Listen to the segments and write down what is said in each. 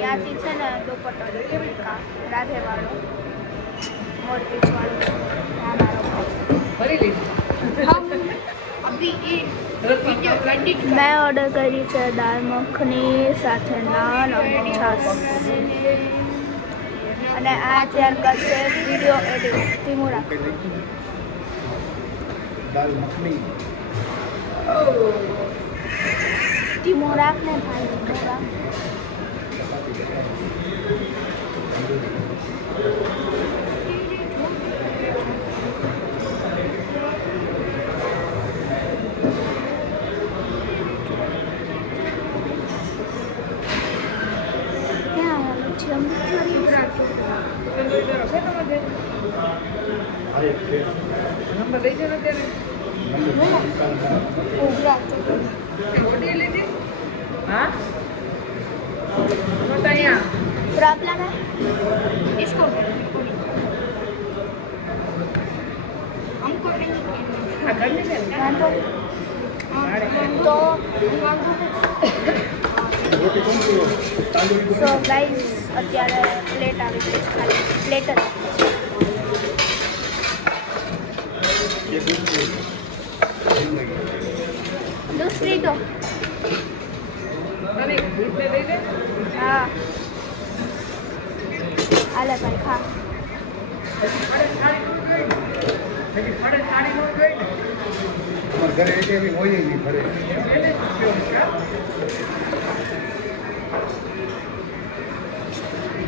ત્યાંથી છે ને દુપટ્ટો રાધેવાળો મોરપીછવાળો આ મારો मैं ऑर्डर करी है दाल मखनी સાથે નાન અને છાશ અને આ ત્યાર કરશે વિડિયો એડિટ ધીમું રાખ દાલ મખની ધીમું રાખ ને ભાઈ ધીમું રાખ प्रॉब्लम है इसको हमको नहीं तो सो गाइस અત્યારે પ્લેટ આવી ગઈ છે ખાલી પ્લેટ જ दूसरी तो हाँ आले भाई खा ઘરે એવી હોય નહીં ઘરે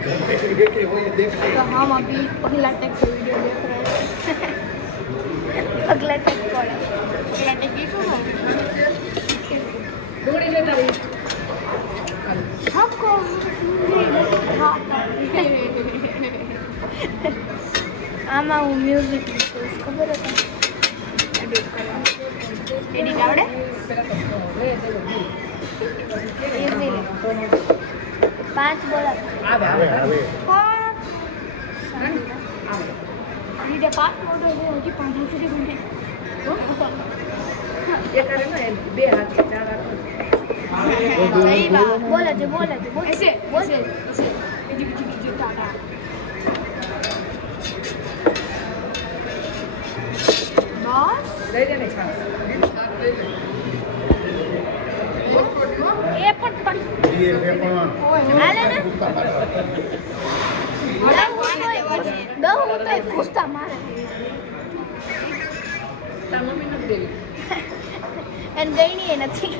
तो हम अभी पहला टेक का वीडियो देख रहे हैं अगला टेक कौन है अगला टेक ये कौन है डोरी लेता रही हमको आमा वो म्यूजिक खबर है एडिट करना एडिट आवड़े इजीली 5 बोला લીધે 5 મોટો છે હજી 5 સુધી બને એક કરે ને બે હાથ ચાર હાથ સહી બાત બોલે છે ऐसे ऐसे ऐसे जी टाटा बस दे दे छा એ પણ હાલે ને દહ હું તો પૂછતા મારે મમ્મી નથી દેવી એને ગઈ નહીં એ નથી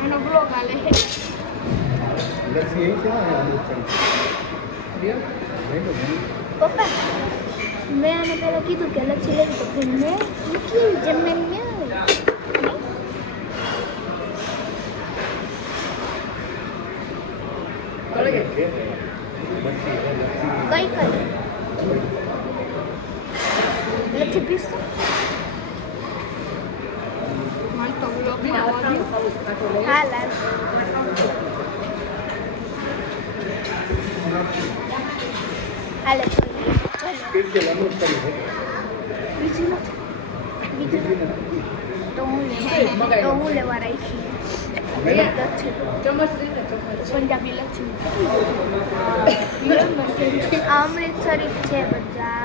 એનો બ્લોગ હાલે પપ્પા મેં આને પહેલાં કીધું કે લચ્છી લેવી તો फिर મેં મૂકી જમવાની કઈ લચ્છી પીસ હા લાલ હાલે બીજું તો હું લેવા રાખી પંજાબી લચ્છી અમૃતસરી છે બધા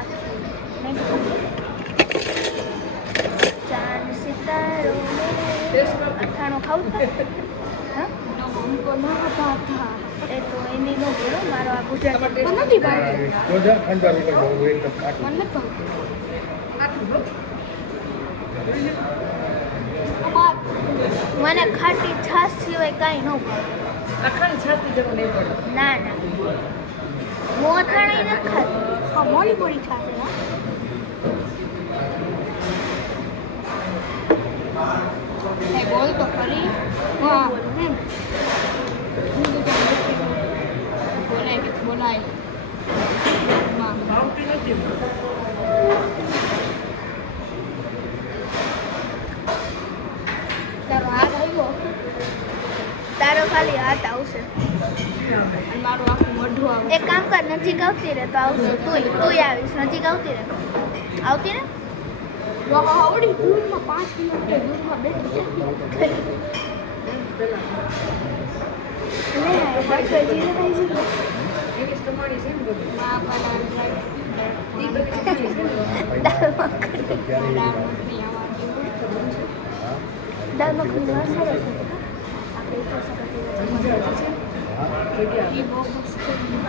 ચાંદ સિતારો અઠાણું ખાવું હા हमको ना पता था એ તો એની નો બોલો મારો આ ગુજરાતી નથી મને ખાટી છાશ સિવાય કાંઈ ન ભાવે અખાણી છાશ ની જરૂર નહીં પડે ના ના હું અખાણી નથી ખાતી હા મોડી મોડી છાશ હે બોલ તો ખરી હા બોલાય ભાવતી નથી તારો હાથ આવ્યો તારો ખાલી હાથ આવશે અને મારું આખું મોઢું આવશે એક કામ કર નજીક આવતી રહે તો આવશે તુંય આવીશ નજીક આવતી રહે આવડી દૂરમાં 5 કિલોમીટર દૂરમાં બેઠી દાળ મખની સરસ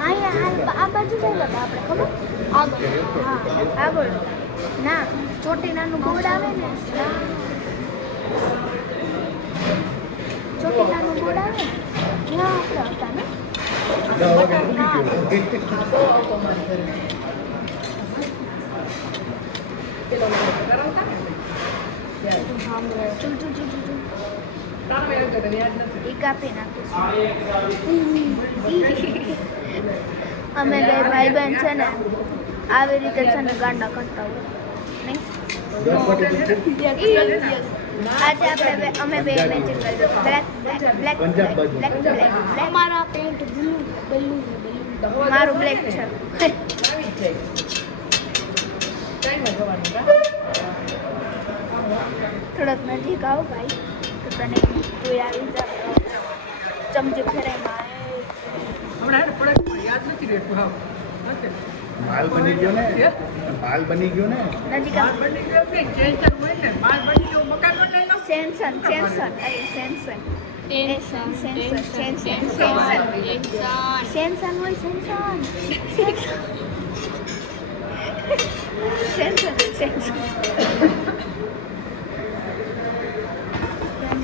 અહીંયા આ બાજુ જાય આપણે ખબર આગળ ના ચોટીલાનું બોર્ડ આવે ને ચોટીલાનું બોર્ડ આવે ને ત્યાં આપણે હતા ને કાપી નાખીશું અમે બે ભાઈ બહેન છે ને આવી રીતે છે ને ગાંડા કરતા હોય નહીં આજે આપણે અમે બે મેચિંગ કરી બ્લેક અમારા પેન્ટ બ્લુ મારું બ્લેક છે થોડોક નજીક આવો ભાઈ તો તને કોઈ આવી જાય ચમચી ફેરાઈમાં માલ બની ગયો ને માલ બની ગયો ને નજીક સેન્સન અરે સેન્સન હોય સેન્સન